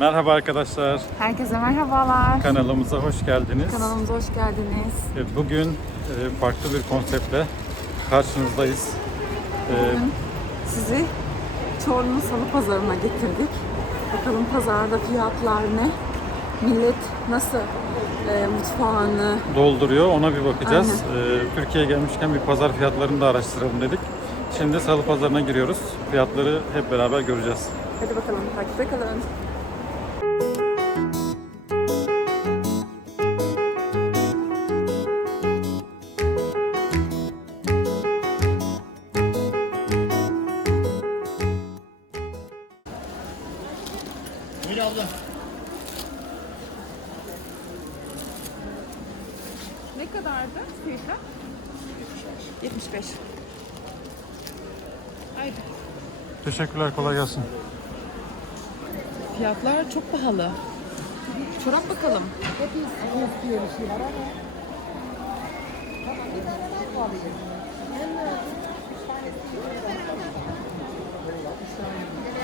Merhaba arkadaşlar. Herkese merhabalar. Kanalımıza hoş geldiniz. Kanalımıza hoş geldiniz. Evet, Bugün e, farklı bir konseptle karşınızdayız. E, Bugün sizi Çorlu'nun salı pazarına getirdik. Bakalım pazarda fiyatlar ne? Millet nasıl e, mutfağını dolduruyor ona bir bakacağız. E, Türkiye'ye gelmişken bir pazar fiyatlarını da araştıralım dedik. Şimdi salı pazarına giriyoruz. Fiyatları hep beraber göreceğiz. Hadi bakalım takipte kalın. Kadardı fiyatı? 75. Haydi. Teşekkürler kolay gelsin. Fiyatlar çok pahalı. Çorap bakalım.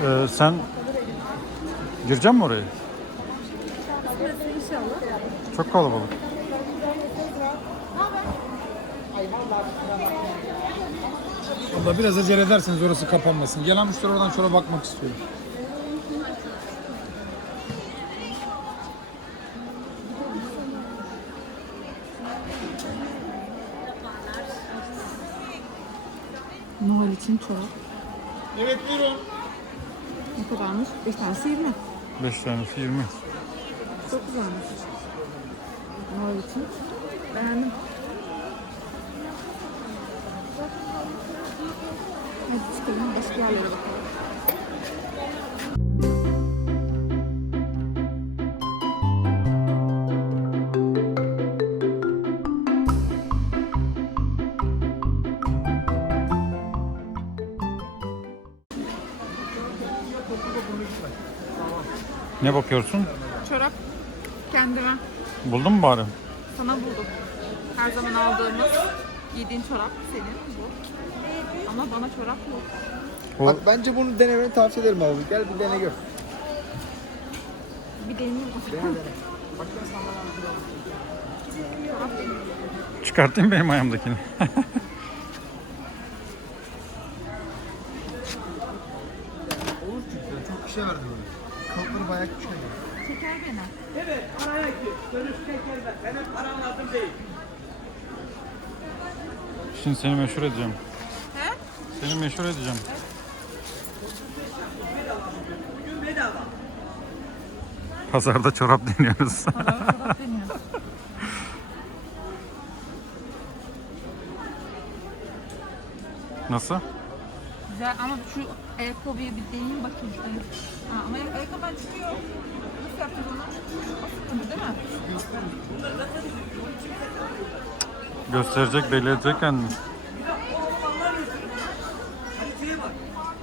E, sen girecek misin oraya? İnşallah. Çok kalabalık. Abla biraz acele ederseniz orası kapanmasın. Gelen müşteri oradan şöyle bakmak istiyor. Noel için çorap. Evet buyurun. Ne kadarmış? 5 tanesi 20. 5 tanesi 20. Çok güzelmiş. Noel için. Beğendim. Hadi çıkalım başka yerlere bakalım. Ne bakıyorsun? Çorap kendime. Buldun mu bari? Sana buldum. Her zaman aldığımız giydiğin çorap senin bu. Ama bana çorap yok. O Bak bence bunu denemeni tavsiye ederim abi. Gel bir dene gör. Bir deneyeyim. Dene dene. çıkartayım benim ayağımdakini. Olur çünkü çok kişi verdi böyle. Kalıpları bayağı küçük. Çeker beni. Şimdi seni meşhur edeceğim. He? Seni meşhur edeceğim. Pazarda çorap deniyoruz. Bana çorap deniyor. Nasıl? Güzel ama şu ayakkabıyı bir deneyeyim bakayım. Ha, ama ayakkabı çıkıyor. Nasıl yapacağız onu? O sıkıntı değil mi? Gösterecek, belli edecek kendini.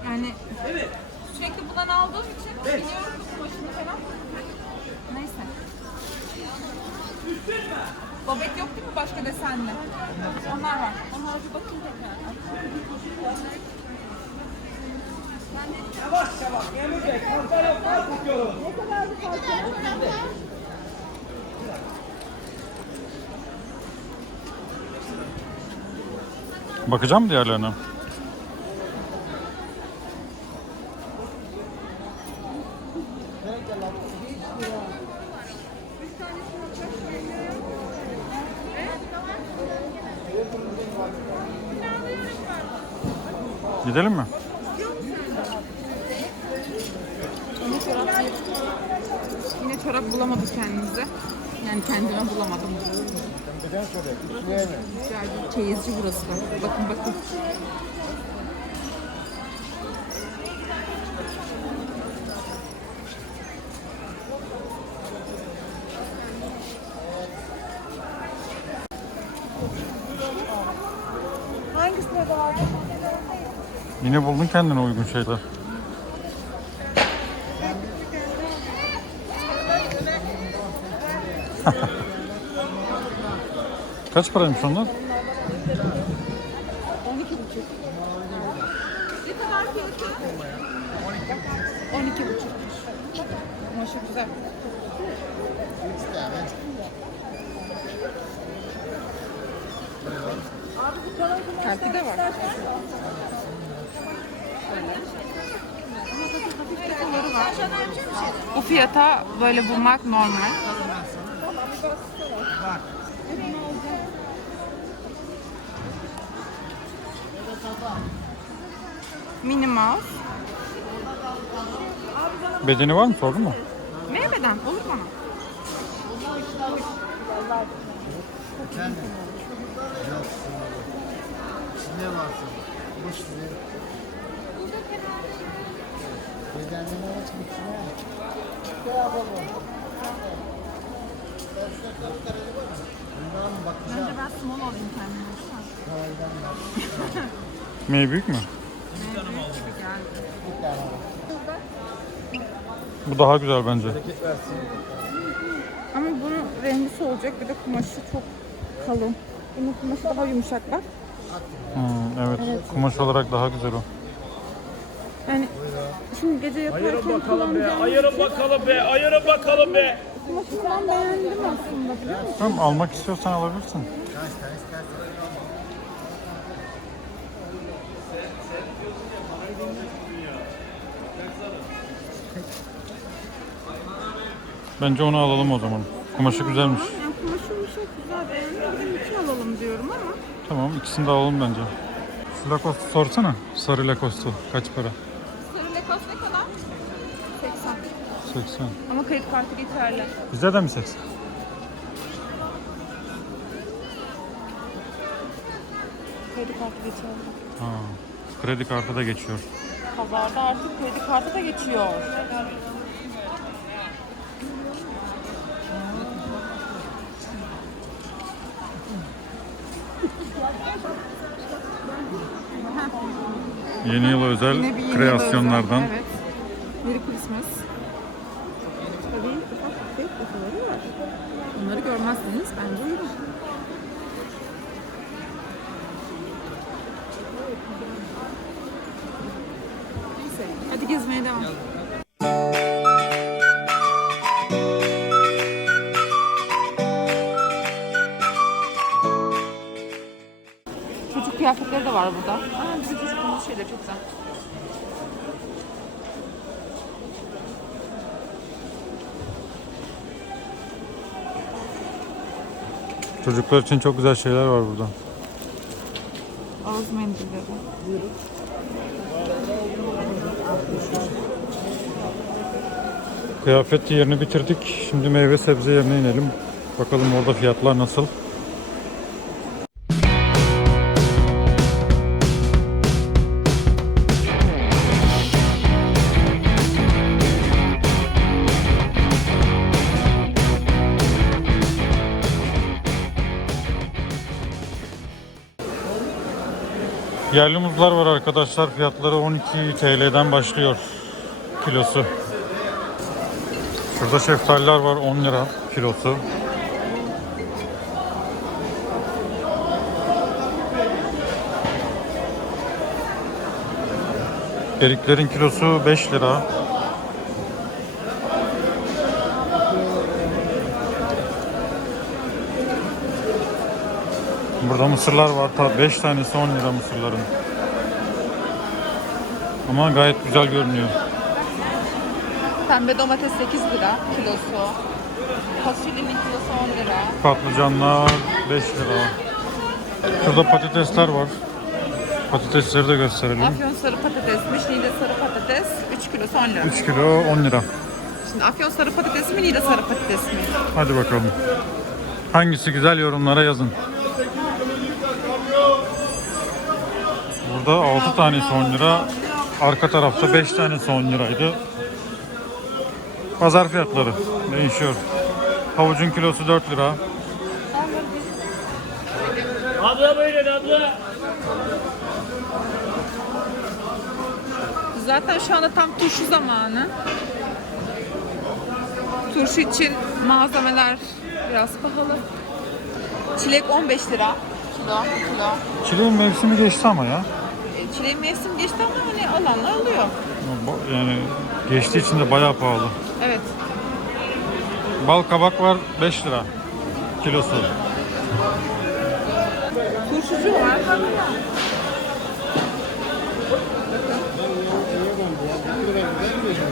Yani sürekli bundan aldığım için biliyorum başını falan. Neyse. Bobek yok değil mi başka desenli? Onlar var. Onlara bir bakayım tekrar. Bakacağım diğerlerine. Gidelim mi? Yine çorap Yine çorap kendimize. Yani kendime bulamadım. Güzel bir çeyizci burası da. Bakın bakın. Yine buldun kendine uygun şeyler. Kaç paraymış onlar? 12 buçuk. Ne kadar fiyatı? 12 buçukmuş. Ama kumaşı güzel. Kalpi de var. Bu fiyata böyle bulmak normal. Minnie Mouse. Bedeni var mı sordun mu? Meyveden olur bana. Sen yoksun. Ne varsın? Boş ver. Bedenine açmışsın ha. Bundan bakacağım. Bence ben small alayım kendime. Mey büyük mü? Bu daha güzel bence. Hareket versin. Ama bunun rengi olacak bir de kumaşı çok kalın. Bunun kumaşı daha yumuşak bak. Hmm, evet. Kumaş olarak daha güzel o. Yani şimdi gece yaparken kullanacağım ayırın bakalım be, ayırın bakalım be. kumaşı falan beğendim aslında biliyor musun? Tamam almak istiyorsan alabilirsin. Kaç tane istersen. Bence onu alalım o zaman. Kumaşı güzelmiş. Yani kumaşı yumuşak güzel beğendim. Bir de iki alalım diyorum ama. Tamam ikisini de alalım bence. Şu Lacoste sorsana. Sarı Lacoste'u. Kaç para? Sarı lekos ne kadar? 80. 80. Ama kredi kartı geçerli. Bizde de mi 80? Kredi kartı geçerli. Ha. Kredi kartı da geçiyor. Pazarda artık kredi kartı da geçiyor. Yeni yıl özel Yine bir yeni kreasyonlardan. özel, Evet. Merry Christmas. Tabii ufak tefek kafaları var. Bunları görmezseniz bence. Neyse, hadi gezmeye devam. Çocuklar için çok güzel şeyler var burada. Ağız mendilleri. Kıyafet yerini bitirdik. Şimdi meyve sebze yerine inelim. Bakalım orada fiyatlar nasıl. Yerli muzlar var arkadaşlar. Fiyatları 12 TL'den başlıyor kilosu. Şurada şeftaliler var 10 lira kilosu. Eriklerin kilosu 5 lira. Burada mısırlar var. 5 tanesi 10 lira mısırların. Ama gayet güzel görünüyor. Pembe domates 8 lira kilosu. Fasulyenin kilosu 10 lira. Patlıcanlar 5 lira. Şurada patatesler var. Patatesleri de gösterelim. Afyon sarı patatesmiş, Niğde sarı patates 3 kilosu 10 lira. 3 kilo 10 lira. Şimdi Afyon sarı patates mi, Niğde sarı patates mi? Hadi bakalım. Hangisi güzel yorumlara yazın. Burada 6 tanesi 10 lira. Arka tarafta 5 tanesi 10 liraydı. Pazar fiyatları değişiyor. Havucun kilosu 4 lira. Abla buyurun abla. Zaten şu anda tam turşu zamanı. Turşu için malzemeler biraz pahalı. Çilek 15 lira kilo. kilo. Çileğin mevsimi geçti ama ya. Çileğin mevsim geçti ama hani alanlar alıyor. Yani geçtiği için de bayağı pahalı. Evet. Bal kabak var 5 lira kilosu. Turşucu var.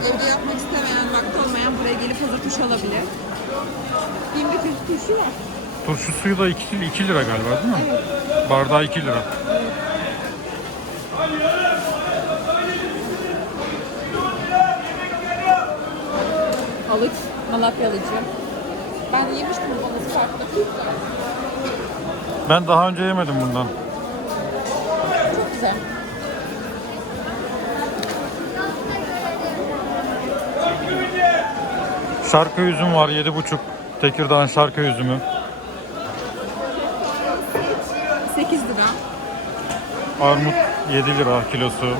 Evde yapmak istemeyen, vakti olmayan buraya gelip hazır turşu alabilir. Çeşit turşu var. Turşu suyu da 2, 2 lira galiba değil mi? Bardağı 2 lira. Alıç, Malatya alıcı. Ben yemiştim bu balığı farklı. Ben daha önce yemedim bundan. Çok güzel. Şarkı üzüm var 7,5. Tekirdağ şarkı üzümü. 8 lira. Armut 7 lira kilosu.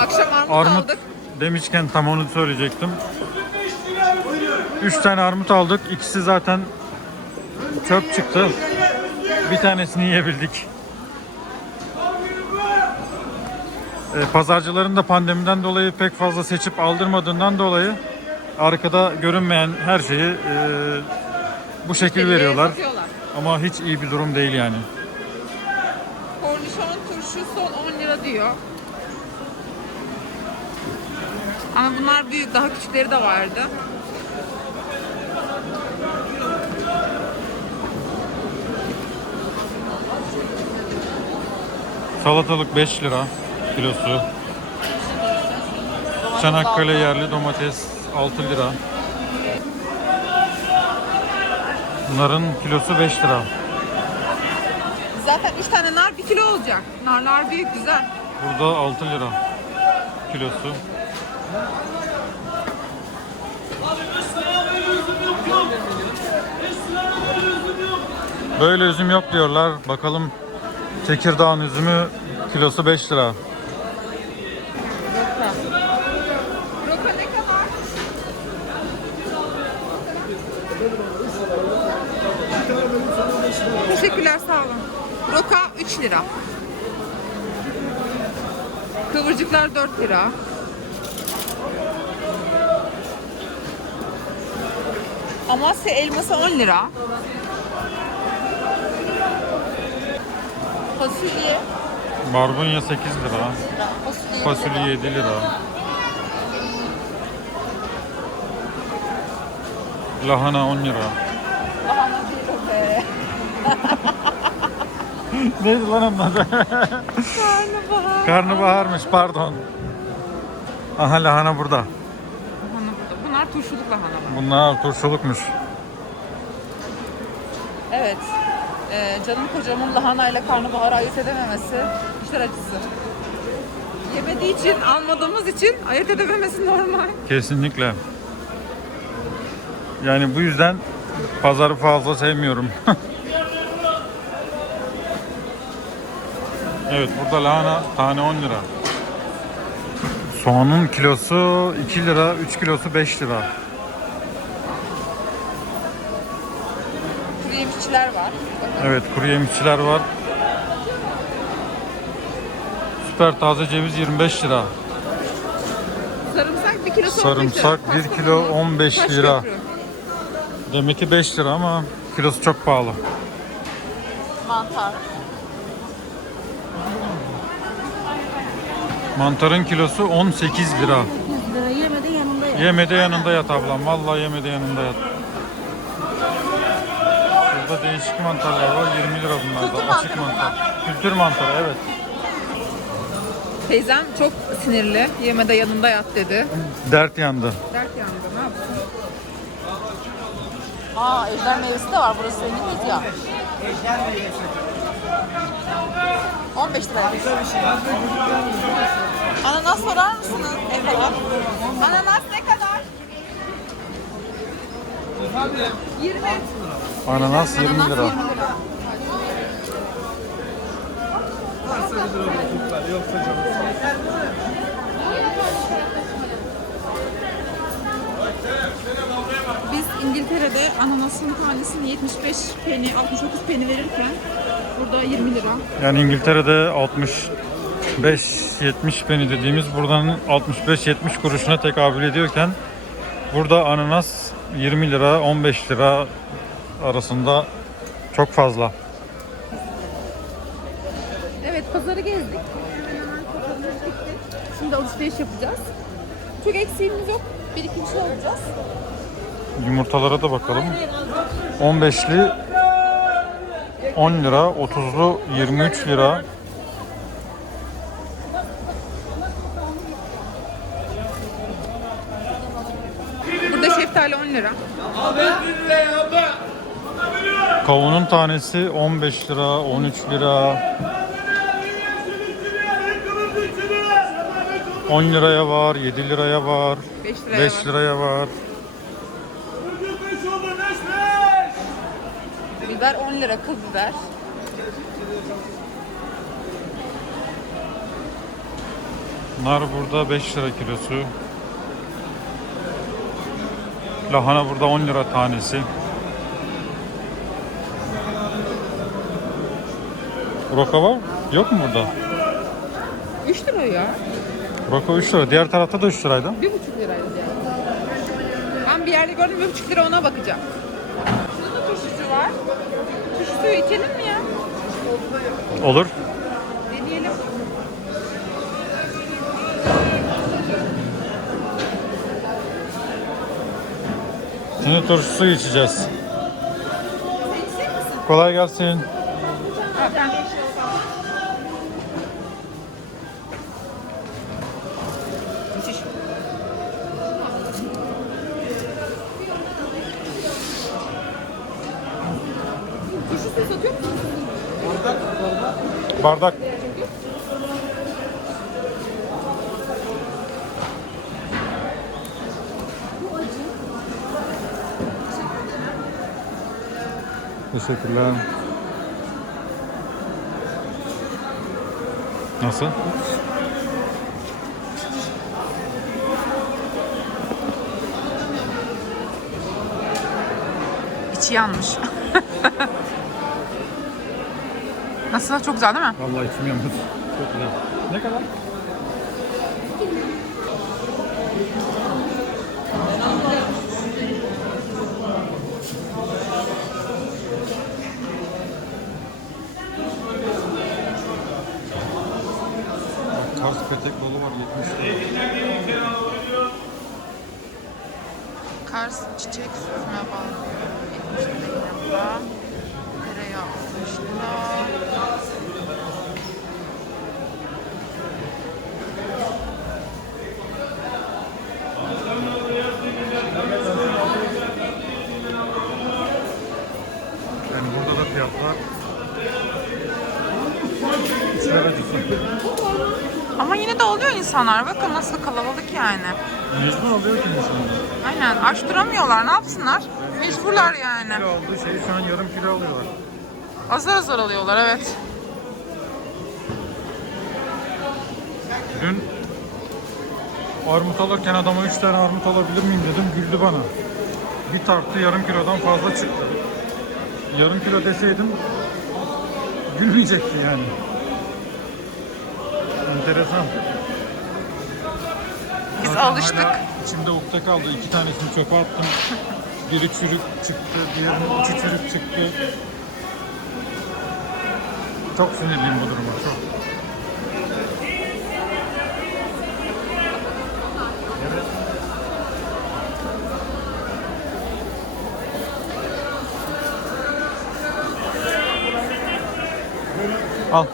Akşam armut, Armut aldık. demişken tam onu söyleyecektim. 3 tane armut aldık. İkisi zaten çöp çıktı. Bir tanesini yiyebildik. Ee, Pazarcıların da pandemiden dolayı pek fazla seçip aldırmadığından dolayı arkada görünmeyen her şeyi e, bu şekil veriyorlar. Ama hiç iyi bir durum değil yani. Kornişon turşusu 10 lira diyor. Ama bunlar büyük, daha küçükleri de vardı. Salatalık 5 lira kilosu. Çanakkale yerli domates 6 lira. Bunların kilosu 5 lira. Zaten 3 tane nar 1 kilo olacak. Narlar büyük, güzel. Burada 6 lira kilosu. Böyle üzüm yok diyorlar. Bakalım Tekirdağ'ın üzümü kilosu 5 lira. 5 lira. Kıvırcıklar 4 lira. Amasya elması 10 lira. Fasulye. Barbunya 8 lira. Fasulye, Fasulye 7 lira. Lahana 10 lira. Lahana 1 lira. Neydi lan onun adı? Karnabahar. Karnabaharmış pardon. Aha lahana burada. Lahana burada. Bunlar turşuluk lahana. Bunlar turşulukmuş. Evet. Ee, canım kocamın lahana ile karnabaharı ayırt edememesi işler acısı. Yemediği için, almadığımız için ayırt edememesi normal. Kesinlikle. Yani bu yüzden pazarı fazla sevmiyorum. evet burada lahana tane 10 lira. Soğanın kilosu 2 lira, 3 kilosu 5 lira. Kuru yemişçiler var. Evet kuru yemişçiler var. Süper taze ceviz 25 lira. Sarımsak bir kilosu 15 Sarımsak lira. 1 kilo 15 Taş lira. Demeti 5 lira ama kilosu çok pahalı. Mantar. Mantarın kilosu 18 lira. lira yemedi yanında ya. Yemede yanında yat ablam. Vallahi yemede yanında yat. Burada değişik mantarlar var. 20 lira bunlar Kültür da. Açık mantarı mantar. Kültür mantarı evet. Teyzem çok sinirli. Yemede yanında yat dedi. Dert yandı. Dert yandı. Ne yapsın? Aa ejder meyvesi de var burası zenginiz ya. 15 lira. Ananas sorar mısınız? Eyvallah. Ananas ne kadar? 20. Ananas 20 Ananas lira. 20 lira. Biz İngiltere'de ananasın tanesini 75 peni, 69 peni verirken burada 20 lira. Yani İngiltere'de 65 70 peni dediğimiz buradan 65 70 kuruşuna tekabül ediyorken Burada ananas 20 lira 15 lira arasında çok fazla. Evet pazarı gezdik. Şimdi alışveriş yapacağız. Çok eksiğimiz yok. Bir iki şey alacağız. Yumurtalara da bakalım. 15'li 10 lira, 30'lu 23 lira. Burada şeftali 10 lira. Kavunun tanesi 15 lira, 13 lira. 10 liraya var, 7 liraya var, 5 liraya 5 var. liraya var. Biber 10 lira kıl biber. Nar burada 5 lira kilosu. Lahana burada 10 lira tanesi. Roka var? Yok mu burada? 3 lira ya. Roka 3 lira. Diğer tarafta da 3 liraydı. 1,5 liraydı yani. Ben bir yerde gördüm 1,5 lira ona bakacağım. Şurada da turşucu var. Turşu suyu içelim mi ya? Olur. Deneyelim. Şimdi turşu suyu içeceğiz. Sen içecek misin? Kolay gelsin. Ha, Bardak. Teşekkürler. Nasıl? İçi yanmış. Nasıl? Çok güzel değil mi? Vallahi içim yanmış. Çok güzel. Ne kadar? Kars petek balı var 70 lira. Kars çiçek süzme balı. 70 lira. Tereyağı 60 lira. Yani burada da fiyatlar. Ama yine de oluyor insanlar. Bakın nasıl kalabalık yani. Mecbur oluyor ki insanlar. Aynen. Aç duramıyorlar. Ne yapsınlar? Mecburlar yani. Kilo aldığı şeyi şu an yarım kilo alıyorlar. Azar azar alıyorlar evet. Armut alırken adama 3 tane armut alabilir miyim dedim. Güldü bana. Bir tarttı yarım kilodan fazla çıktı. Yarım kilo deseydim gülmeyecekti yani. Enteresan. Biz Zaten alıştık. İçimde ukde kaldı. İki tanesini çöpe attım. Biri çürük çıktı, diğerinin içi çürük çıktı. Çok sinirliyim bu duruma, çok. Al.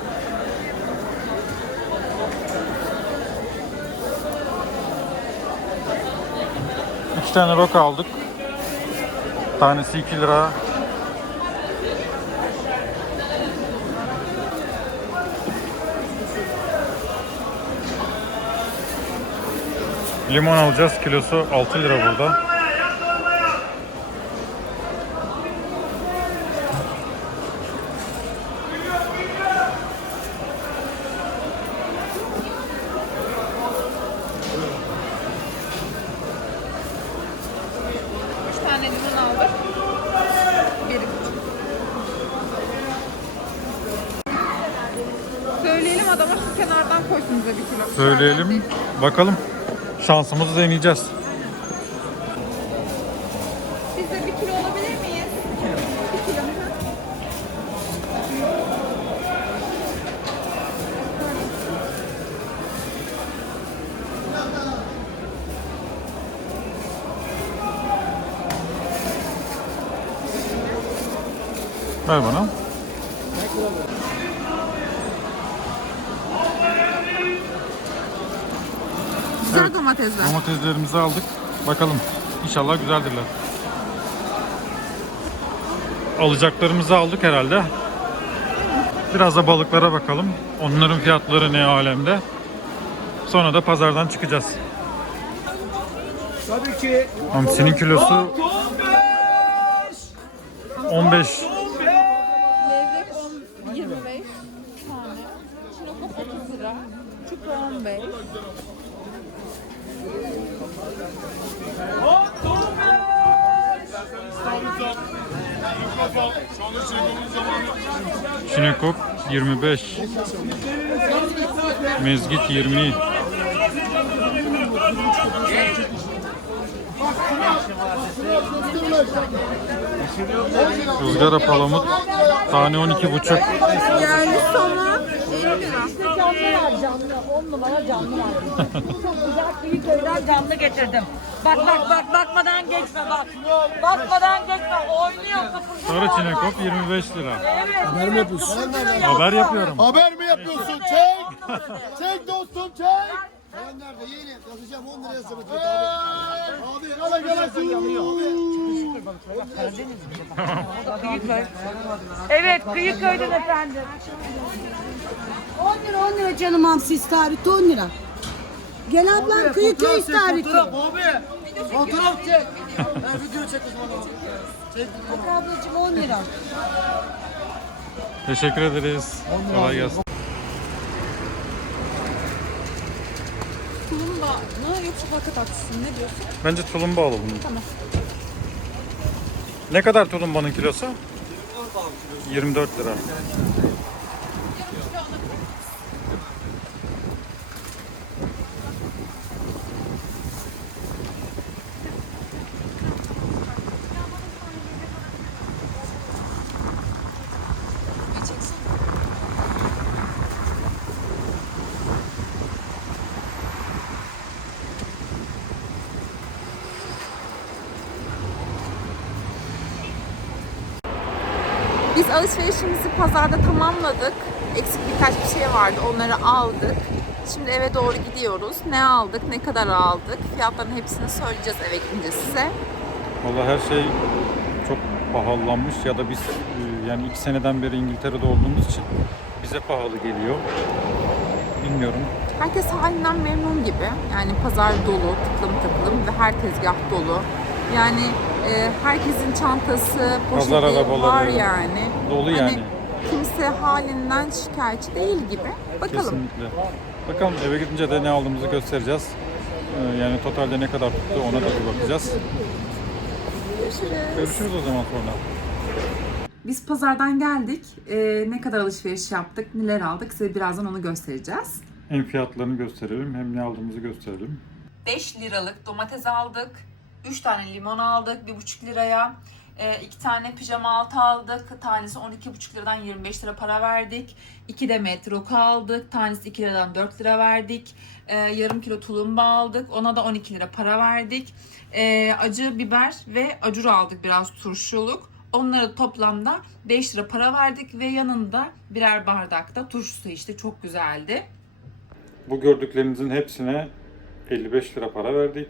İki tane roka aldık. Tanesi 2 lira. Limon alacağız. Kilosu 6 lira burada. söyleyelim. Bakalım şansımızı deneyeceğiz. Siz bir kilo olabilir miyiz? Bir kilo. Bir kilo. Ver bana. Güzel evet. domatesler. Domateslerimizi aldık. Bakalım. İnşallah güzeldirler. Alacaklarımızı aldık herhalde. Biraz da balıklara bakalım. Onların fiyatları ne alemde. Sonra da pazardan çıkacağız. Tabii ki. Hamsinin kilosu 15. 15 Çinekop 25. Mezgit 20. Izgara palamut tane 12,5. Yerli somon 50 lira. Canlı var canlı. 10 numara canlı var. Çok güzel Kıyıköy'den canlı getirdim. Bak bak bak bakmadan geçme bak. Bakmadan geçme. Oynuyor kıpırdıyor. Sarı çinekop 25 lira. Evet. Haber mi yapıyorsun? Haber yapıyorum. Haber mi yapıyorsun? Çek. Çek dostum çek. Ben nerede yeğenim? Yazacağım 10 liraya sabit. Abi gala gala Kıyıköy. Evet Kıyıköy'den efendim. 10 lira 10 lira canım hamsi istavrit 10 lira. Gel ablam kıyıköy istavriti. Fotoğraf abi. Fotoğraf çek. Ben video çek o zaman. Çek. Bak ablacığım 10 lira. Teşekkür ederiz. Kolay gelsin. Tulumba mı yoksa tatlısı mı? Ne diyorsun? Bence tulumba alalım. Tamam. Ne kadar tulumbanın kilosu? 24 lira. Biz alışverişimizi pazarda tamamladık. Eksik birkaç bir şey vardı. Onları aldık. Şimdi eve doğru gidiyoruz. Ne aldık, ne kadar aldık? Fiyatların hepsini söyleyeceğiz eve gidince size. Vallahi her şey çok pahalanmış ya da biz e, yani iki seneden beri İngiltere'de olduğumuz için bize pahalı geliyor. Bilmiyorum. Herkes halinden memnun gibi. Yani pazar dolu, tıklım tıklım ve her tezgah dolu. Yani e, herkesin çantası, poşeti var yani. dolu Hani yani. kimse halinden şikayetçi değil gibi. Bakalım. Kesinlikle. Bakalım eve gidince de ne aldığımızı göstereceğiz. Ee, Yani totalde ne kadar tuttu ona da bir bakacağız. Görüşürüz. Görüşürüz o zaman sonra. Biz pazardan geldik. Ee, ne kadar alışveriş yaptık, neler aldık size birazdan onu göstereceğiz. Hem fiyatlarını gösterelim hem ne aldığımızı gösterelim. 5 liralık domates aldık. 3 tane limon aldık 1,5 liraya. 2 tane pijama altı aldık. Tanesi 12,5 liradan 25 lira para verdik. 2 demet roka aldık. Tanesi 2 liradan 4 lira verdik. Ee, yarım kilo tulumba aldık. Ona da 12 lira para verdik. Ee, acı biber ve acur aldık biraz turşuluk. Onlara toplamda 5 lira para verdik ve yanında birer bardakta turşu suyu işte çok güzeldi. Bu gördüklerinizin hepsine 55 lira para verdik.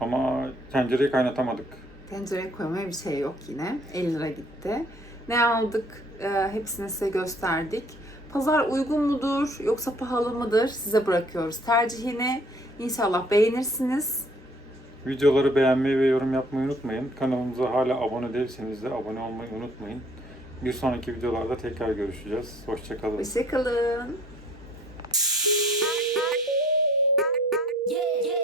Ama tencereye kaynatamadık. Tencereye koymaya bir şey yok yine. 50 lira gitti. Ne aldık? E, hepsini size gösterdik. Pazar uygun mudur yoksa pahalı mıdır? Size bırakıyoruz tercihini. İnşallah beğenirsiniz. Videoları beğenmeyi ve yorum yapmayı unutmayın. Kanalımıza hala abone değilseniz de abone olmayı unutmayın. Bir sonraki videolarda tekrar görüşeceğiz. Hoşçakalın. Hoşçakalın. Yeah, yeah.